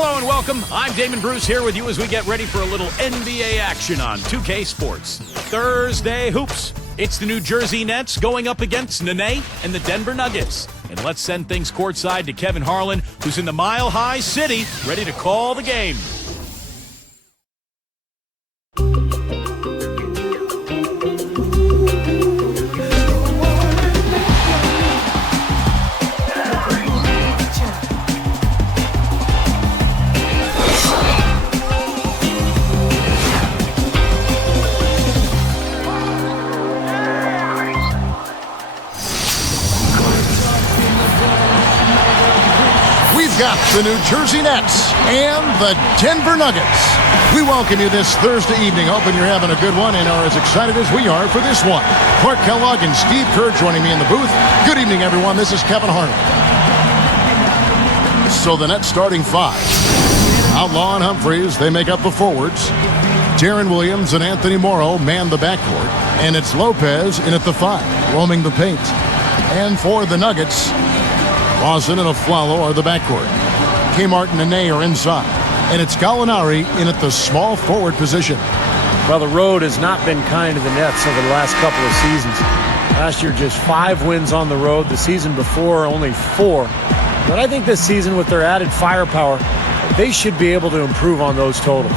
Hello and welcome. I'm Damon Bruce here with you as we get ready for a little NBA action on 2K Sports. Thursday Hoops. It's the New Jersey Nets going up against Nene and the Denver Nuggets. And let's send things courtside to Kevin Harlan, who's in the Mile High City, ready to call the game. Got the New Jersey Nets and the Denver Nuggets. We welcome you this Thursday evening, hoping you're having a good one and are as excited as we are for this one. Clark Kellogg and Steve Kerr joining me in the booth. Good evening, everyone. This is Kevin Harlan. So the Nets starting five. Outlaw and Humphries, they make up the forwards. Darren Williams and Anthony Morrow man the backcourt. And it's Lopez in at the five, roaming the paint. And for the Nuggets, Lawson and Aflalo are the backcourt. Kmart and Nene are inside. And it's Gallinari in at the small forward position. Well, the road has not been kind to the Nets over the last couple of seasons. Last year, just 5 wins on the road. The season before, only 4. But I think this season, with their added firepower, they should be able to improve on those totals.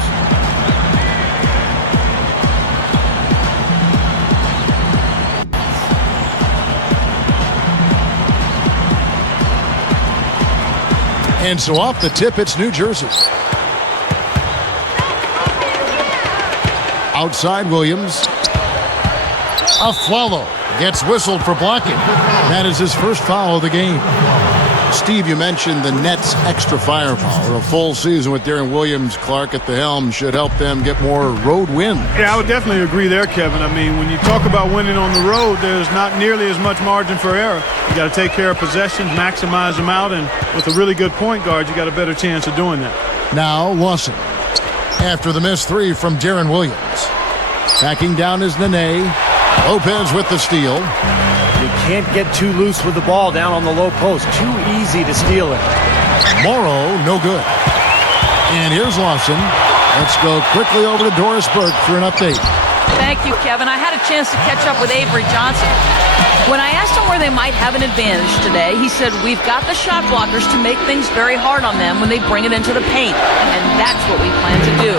And so off the tip, it's New Jersey. Outside Williams. Aflalo gets whistled for blocking. That is his first foul of the game. Steve, you mentioned the Nets' extra firepower. A full season with Darren Williams, Clark at the helm should help them get more road wins. Yeah, I would definitely agree there, Kevin. I mean, when you talk about winning on the road, there's not nearly as much margin for error. You got to take care of possessions, maximize them out, and with a really good point guard, you got a better chance of doing that. Now Lawson. After the missed three from Darren Williams. Backing down is Nene. Lopez with the steal. You can't get too loose with the ball down on the low post. Too easy to steal it. Morrow, no good. And here's Lawson. Let's go quickly over to Doris Burke for an update. Thank you, Kevin. I had a chance to catch up with Avery Johnson. When I asked him where they might have an advantage today, he said, we've got the shot blockers to make things very hard on them when they bring it into the paint. And that's what we plan to do.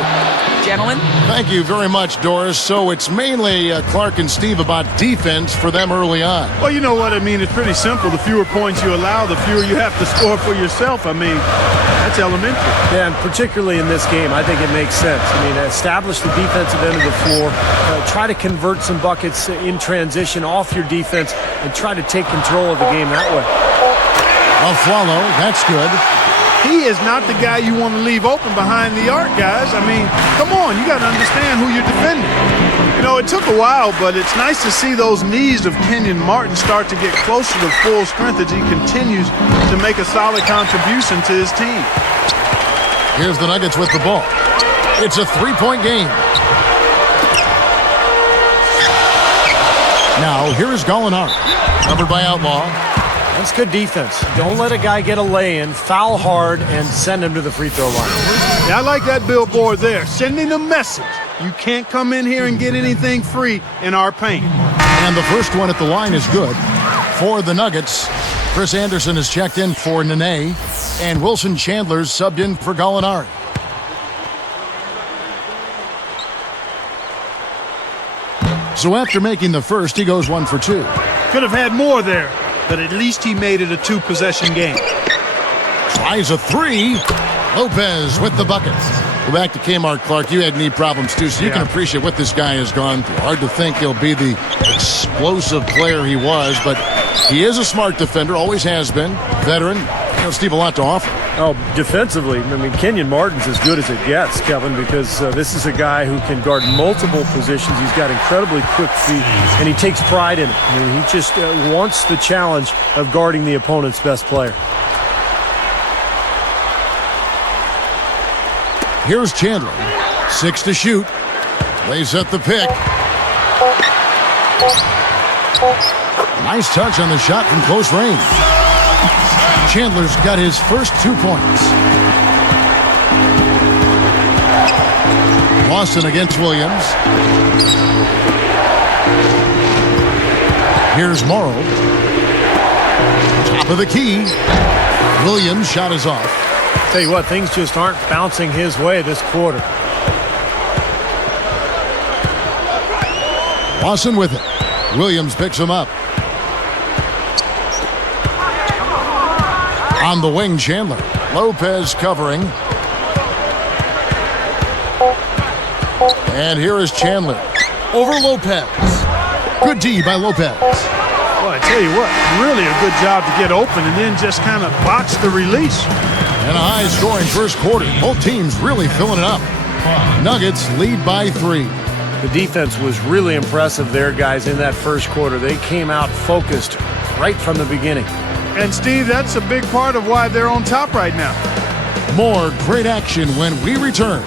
Gentlemen? Thank you very much, Doris. So it's mainly Clark and Steve about defense for them early on. Well, you know what I mean? It's pretty simple. The fewer points you allow, the fewer you have to score for yourself. I mean, that's elementary. Yeah, and particularly in this game, I think it makes sense. I mean, establish the defensive end of the floor, try to convert some buckets in transition off your defense, and try to take control of the game that way. Aflalo, that's good. He is not the guy you want to leave open behind the arc, guys. I mean, come on, you got to understand who you're defending. You know, it took a while, but it's nice to see those knees of Kenyon Martin start to get closer to full strength as he continues to make a solid contribution to his team. Here's the Nuggets with the ball. It's a 3-point game. Now, here is Gallinari, covered by Outlaw. That's good defense. Don't let a guy get a lay-in, foul hard, and send him to the free throw line. Yeah, I like that billboard there, sending a message. You can't come in here and get anything free in our paint. And the first one at the line is good. For the Nuggets, Chris Anderson has checked in for Nene, and Wilson Chandler's subbed in for Gallinari. So after making the first, he goes 1 for 2. Could have had more there, but at least he made it a 2-possession game. Tries a 3. Lopez with the bucket. Go back to Kmart, Clark. You had knee problems too, so you can appreciate what this guy has gone through. Hard to think he'll be the explosive player he was, but he is a smart defender, always has been. Veteran. You know, Steve, a lot to offer. Oh, defensively, I mean, Kenyon Martin's as good as it gets, Kevin, because this is a guy who can guard multiple positions. He's got incredibly quick feet, and he takes pride in it. I mean, he just wants the challenge of guarding the opponent's best player. Here's Chandler. 6 to shoot. Lays up the pick. Nice touch on the shot from close range. Chandler's got his first 2 points. Lawson against Williams. Here's Morrow. Top of the key. Williams' shot is off. Tell you what, things just aren't bouncing his way this quarter. Lawson with it. Williams picks him up. On the wing, Chandler. Lopez covering. And here is Chandler. Over Lopez. Good D by Lopez. Well, I tell you what, really a good job to get open and then just kind of box the release. And a high-scoring first quarter. Both teams really filling it up. Nuggets lead by 3. The defense was really impressive there, guys, in that first quarter. They came out focused right from the beginning. And, Steve, that's a big part of why they're on top right now. More great action when we return.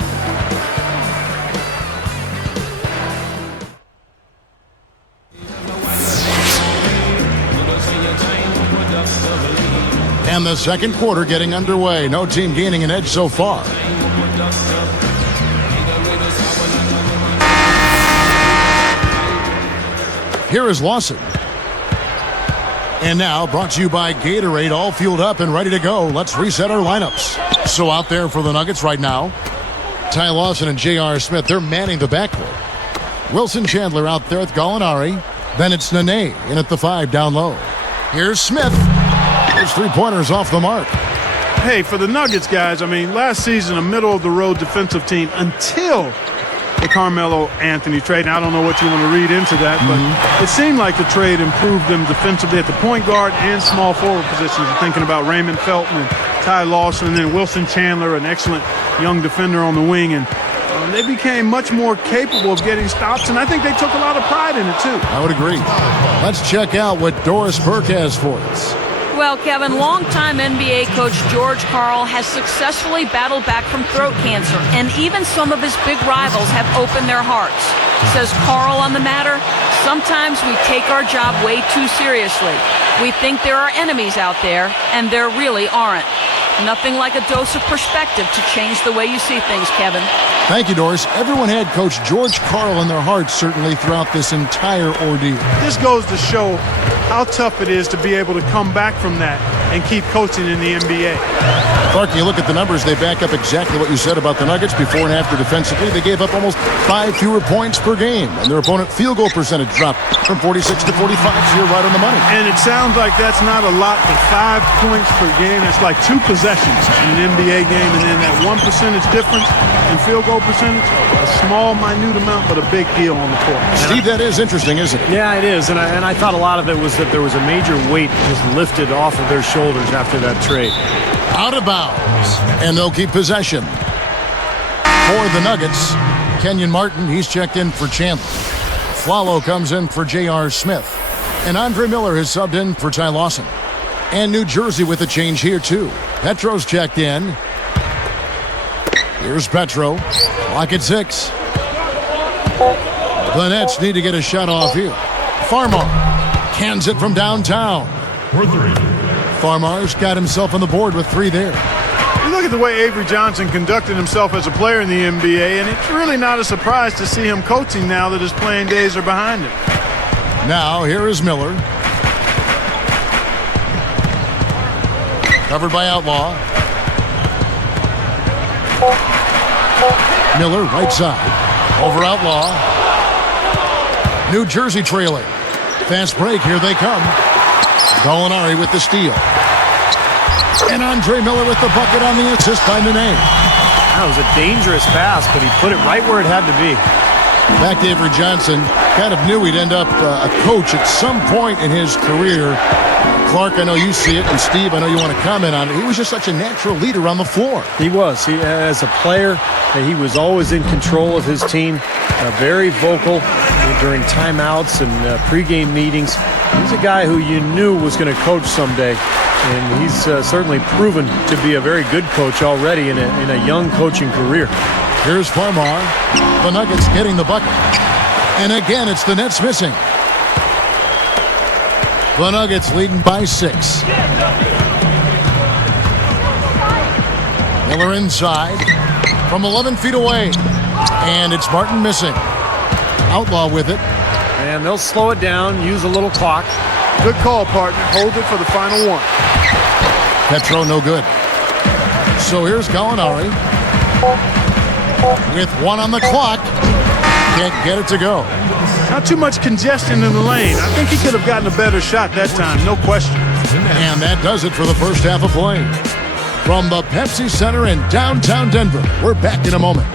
And the second quarter getting underway. No team gaining an edge so far. Here is Lawson. And now, brought to you by Gatorade, all fueled up and ready to go. Let's reset our lineups. So out there for the Nuggets right now, Ty Lawson and J.R. Smith, they're manning the backcourt. Wilson Chandler out there with Gallinari. Then it's Nene in at the 5 down low. Here's Smith. His three-pointers off the mark. Hey, for the Nuggets, guys, I mean, last season, a middle-of-the-road defensive team until the Carmelo Anthony trade. Now, I don't know what you want to read into that, but it seemed like the trade improved them defensively at the point guard and small forward positions. I'm thinking about Raymond Felton and Ty Lawson, and then Wilson Chandler, an excellent young defender on the wing. And they became much more capable of getting stops, and I think they took a lot of pride in it, too. I would agree. Let's check out what Doris Burke has for us. Well, Kevin, longtime NBA coach George Karl has successfully battled back from throat cancer, and even some of his big rivals have opened their hearts. Says Karl on the matter, sometimes we take our job way too seriously. We think there are enemies out there, and there really aren't. Nothing like a dose of perspective to change the way you see things, Kevin. Thank you, Doris. Everyone had Coach George Karl in their hearts, certainly, throughout this entire ordeal. This goes to show how tough it is to be able to come back from that and keep coaching in the NBA. Clark, you look at the numbers, they back up exactly what you said about the Nuggets before and after defensively. They gave up almost 5 fewer points per game, and their opponent field goal percentage dropped from 46 to 45, so you're right on the money. And it sounds like that's not a lot, but 5 points per game, that's like 2 possessions in an NBA game, and then that 1 percentage difference in field goal percentage, a small, minute amount, but a big deal on the court. Steve, that is interesting, isn't it? Yeah, it is, and I thought a lot of it was that there was a major weight just lifted off of their shoulders after that trade. Out of bounds, and they'll keep possession. For the Nuggets, Kenyon Martin, he's checked in for Chandler. Flalo comes in for J.R. Smith. And Andre Miller has subbed in for Ty Lawson. And New Jersey with a change here, too. Petro's checked in. Here's Petro. Clock at 6. The Nets need to get a shot off here. Farmar cans it from downtown. For 3. Farmar's got himself on the board with 3 there. You look at the way Avery Johnson conducted himself as a player in the NBA, and it's really not a surprise to see him coaching now that his playing days are behind him. Now, here is Miller. Covered by Outlaw. Miller, right side. Over Outlaw. New Jersey trailing. Fast break, here they come. Gallinari with the steal. And Andre Miller with the bucket on the assist by Nene. That was a dangerous pass, but he put it right where it had to be. Back to Avery Johnson. Kind of knew he'd end up a coach at some point in his career. Clark, I know you see it, and Steve, I know you want to comment on it. He was just such a natural leader on the floor. He was. As a player, he was always in control of his team, very vocal during timeouts and pregame meetings. He's a guy who you knew was going to coach someday, and he's certainly proven to be a very good coach already in a young coaching career. Here's Farmar. The Nuggets getting the bucket. And again, it's the Nets missing. The Nuggets leading by 6. Miller inside. from 11 feet away. And it's Martin missing. Outlaw with it. And they'll slow it down, use a little clock. Good call, partner. Hold it for the final one. Petro no good. So here's Gallinari with one on the clock. Can't get it to go. Not too much congestion in the lane. I think he could have gotten a better shot that time, no question. And that does it for the first half of play. From the Pepsi Center in downtown Denver, we're back in a moment.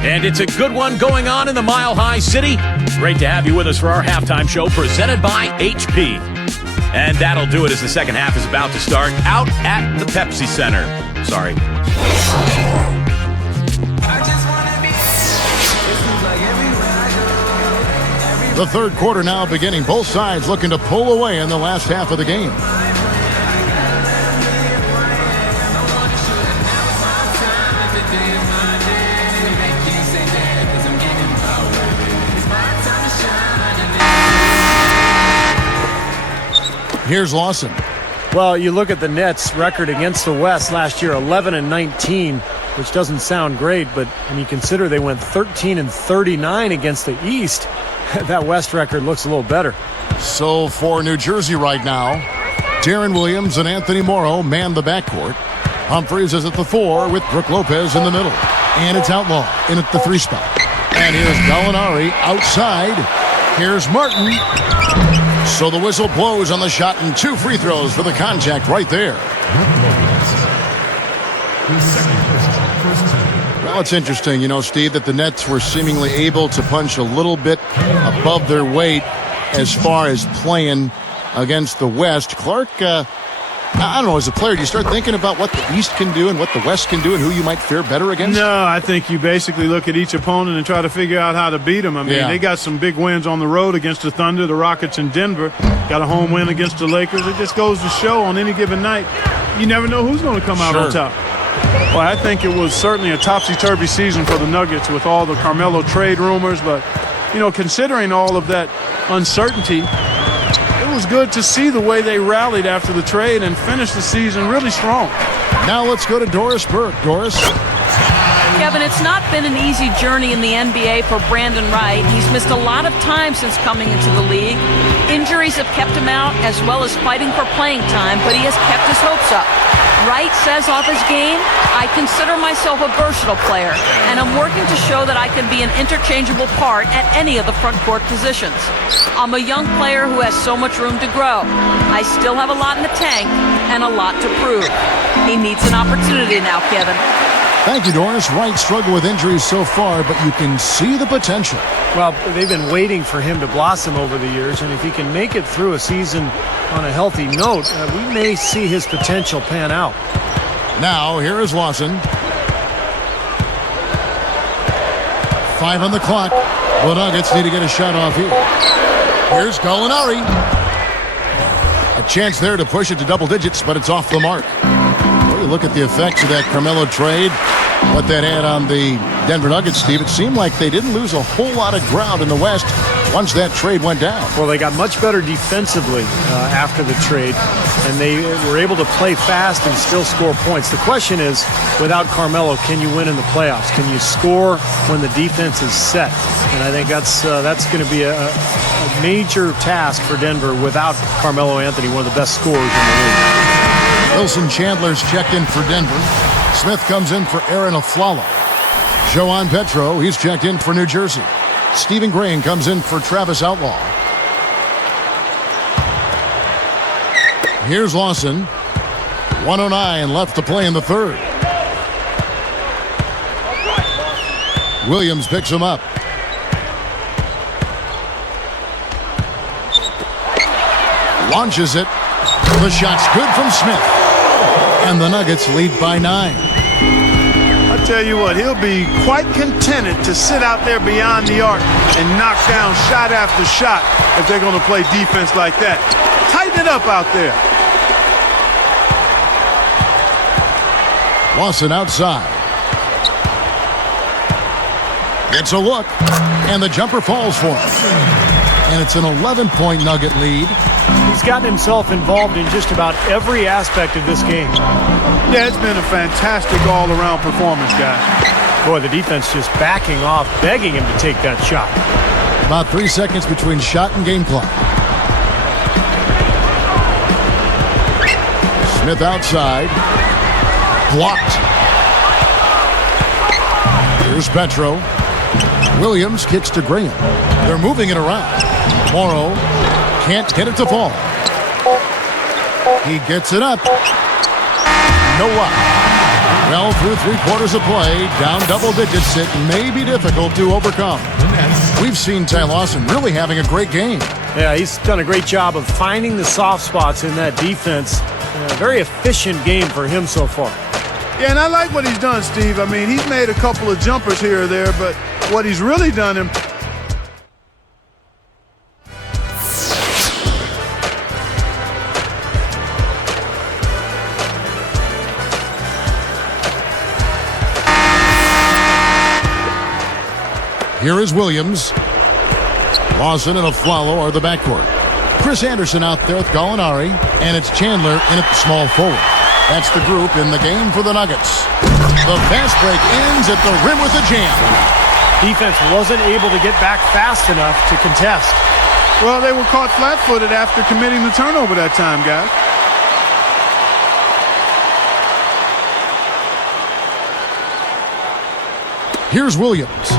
And it's a good one going on in the Mile High City. Great to have you with us for our halftime show presented by HP. And that'll do it as the second half is about to start out at the Pepsi Center. Sorry. The third quarter now beginning. Both sides looking to pull away in the last half of the game. Here's Lawson. Well, you look at the Nets' record against the West last year, 11-19, which doesn't sound great, but when you consider they went 13-39 against the East, that West record looks a little better. So for New Jersey right now, Darren Williams and Anthony Morrow man the backcourt. Humphries is at the 4 with Brook Lopez in the middle. And it's Outlaw in at the 3 spot. And here's Gallinari outside. Here's Martin. So the whistle blows on the shot and 2 free throws for the contact right there. Well, it's interesting, Steve, that the Nets were seemingly able to punch a little bit above their weight as far as playing against the West. Clark, I don't know, as a player, do you start thinking about what the East can do and what the West can do and who you might fare better against? No, I think you basically look at each opponent and try to figure out how to beat them. I mean, They got some big wins on the road against the Thunder, the Rockets, and Denver. Got a home win against the Lakers. It just goes to show on any given night, you never know who's going to come out on top. Well, I think it was certainly a topsy-turvy season for the Nuggets with all the Carmelo trade rumors. But, considering all of that uncertainty, it was good to see the way they rallied after the trade and finished the season really strong. Now let's go to Doris Burke. Doris? Kevin, it's not been an easy journey in the NBA for Brandon Wright. He's missed a lot of time since coming into the league. Injuries have kept him out, as well as fighting for playing time, but he has kept his hopes up. Wright says off his game, I consider myself a versatile player, and I'm working to show that I can be an interchangeable part at any of the front court positions. I'm a young player who has so much room to grow. I still have a lot in the tank and a lot to prove. He needs an opportunity now, Kevin. Thank you, Doris. Wright struggled with injuries so far, but you can see the potential. Well, they've been waiting for him to blossom over the years, and if he can make it through a season on a healthy note, we may see his potential pan out. Now, here is Lawson. 5 on the clock. The Nuggets need to get a shot off here. Here's Gallinari. A chance there to push it to double digits, but it's off the mark. Well, you look at the effects of that Carmelo trade, what that had on the Denver Nuggets, Steve. It seemed like they didn't lose a whole lot of ground in the West once that trade went down. Well, they got much better defensively after the trade, and they were able to play fast and still score points. The question is, without Carmelo, can you win in the playoffs? Can you score when the defense is set? And I think that's going to be a major task for Denver without Carmelo Anthony, one of the best scorers in the league. Wilson Chandler's checked in for Denver. Smith comes in for Aaron Aflalo. Joan Petro, he's checked in for New Jersey. Stephen Green comes in for Travis Outlaw. Here's Lawson. 1:09 left to play in the third. Williams picks him up. Launches it. The shot's good from Smith. And the Nuggets lead by 9. I tell you what, he'll be quite contented to sit out there beyond the arc and knock down shot after shot if they're going to play defense like that. Tighten it up out there. Lawson outside. Gets a look, and the jumper falls for him. And it's an 11-point Nugget lead. He's gotten himself involved in just about every aspect of this game. Yeah, it's been a fantastic all-around performance, guys. Boy, the defense just backing off, begging him to take that shot. About 3 seconds between shot and game clock. Smith outside. Blocked. Here's Petro. Williams kicks to Graham. They're moving it around. Morrow can't get it to fall. He gets it up. No up. Well, through 3/4 of play, down double digits, it may be difficult to overcome. We've seen Ty Lawson really having a great game. Yeah, he's done a great job of finding the soft spots in that defense. A very efficient game for him so far. Yeah, and I like what he's done, Steve. I mean, he's made a couple of jumpers here or there, but what he's really done... Here is Williams. Lawson and Aflalo are the backcourt. Chris Anderson out there with Gallinari, and it's Chandler in at the small forward. That's the group in the game for the Nuggets. The fast break ends at the rim with a jam. Defense wasn't able to get back fast enough to contest. Well, they were caught flat-footed after committing the turnover that time, guys. Here's Williams.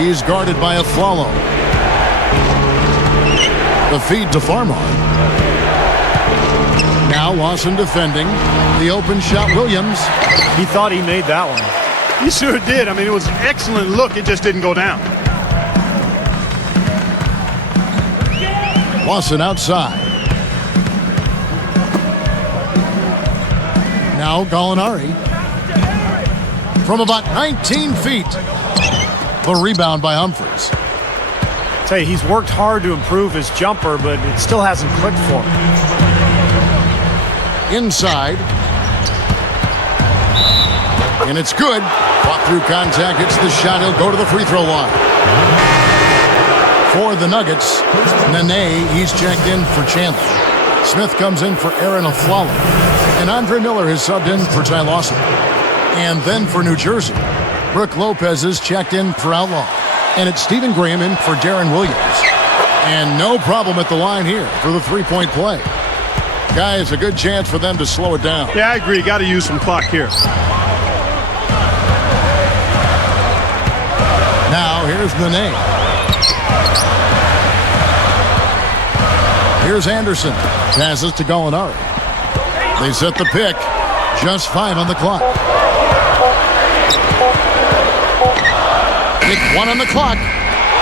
He's guarded by Aflalo. The feed to Farmar. Now Lawson defending. The open shot, Williams. He thought he made that one. He sure did. I mean, it was an excellent look. It just didn't go down. Lawson outside. Now Gallinari. From about 19 feet. The rebound by Humphries. Tell you, he's worked hard to improve his jumper, but it still hasn't clicked for him. Inside. And it's good. Fought through contact, hits the shot. He'll go to the free throw line. For the Nuggets, Nene, he's checked in for Chandler. Smith comes in for Aaron Aflalo. And Andre Miller has subbed in for Ty Lawson. And then for New Jersey, Brooke Lopez is checked in for Outlaw. And it's Stephen Graham in for Darren Williams. And no problem at the line here for the three-point play. Guys, a good chance for them to slow it down. Yeah, I agree. Got to use some clock here. Now, here's Nene. Here's Anderson. Passes to Gallinari. They set the pick. Just 5 on the clock. Pick 1 on the clock.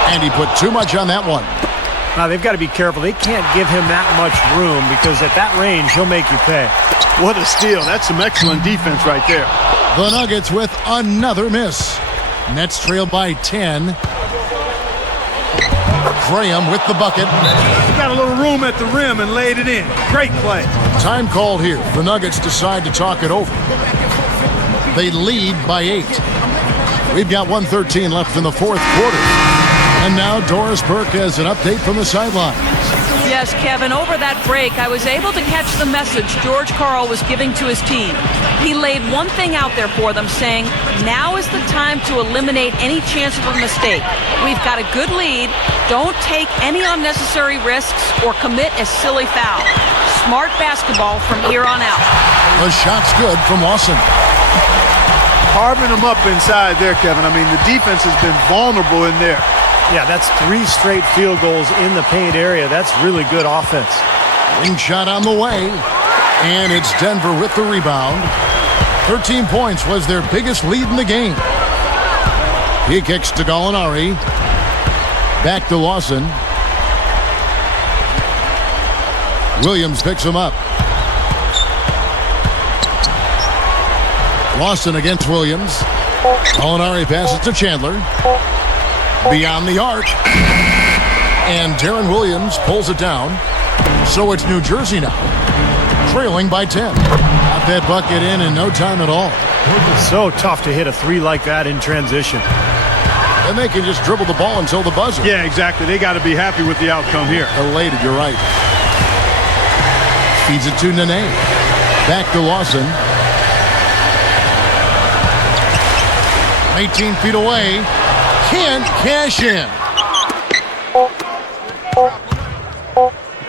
And he put too much on that one. Now, they've got to be careful. They can't give him that much room because at that range, he'll make you pay. What a steal. That's some excellent defense right there. The Nuggets with another miss. Nets trail by 10. Graham with the bucket. He got a little room at the rim and laid it in. Great play. Time called here. The Nuggets decide to talk it over. They lead by 8. We've got 1:13 left in the fourth quarter. And now Doris Burke has an update from the sidelines. Yes, Kevin, over that break, I was able to catch the message George Karl was giving to his team. He laid one thing out there for them, saying, now is the time to eliminate any chance of a mistake. We've got a good lead. Don't take any unnecessary risks or commit a silly foul. Smart basketball from here on out. The shot's good from Lawson. Carving them up inside there, Kevin. I mean, the defense has been vulnerable in there. Yeah, that's 3 straight field goals in the paint area. That's really good offense. Wing shot on the way. And it's Denver with the rebound. 13 points was their biggest lead in the game. He kicks to Gallinari. Back to Lawson. Williams picks him up. Lawson against Williams. Gallinari passes to Chandler. Beyond the arc. And Darren Williams pulls it down. So it's New Jersey now, trailing by 10. Got that bucket in no time at all. So tough to hit a three like that in transition. And they can just dribble the ball until the buzzer. Yeah, exactly. They got to be happy with the outcome here. Elated, you're right. Feeds it to Nene. Back to Lawson. 18 feet away. Can't cash in.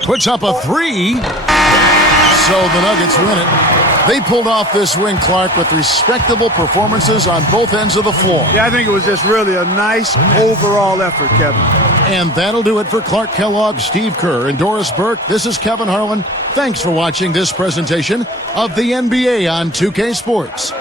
Puts up a three. So the Nuggets win it. They pulled off this win, Clark, with respectable performances on both ends of the floor. Yeah, I think it was just really a nice overall effort, Kevin. And that'll do it for Clark Kellogg, Steve Kerr, and Doris Burke. This is Kevin Harlan. Thanks for watching this presentation of the NBA on 2K Sports.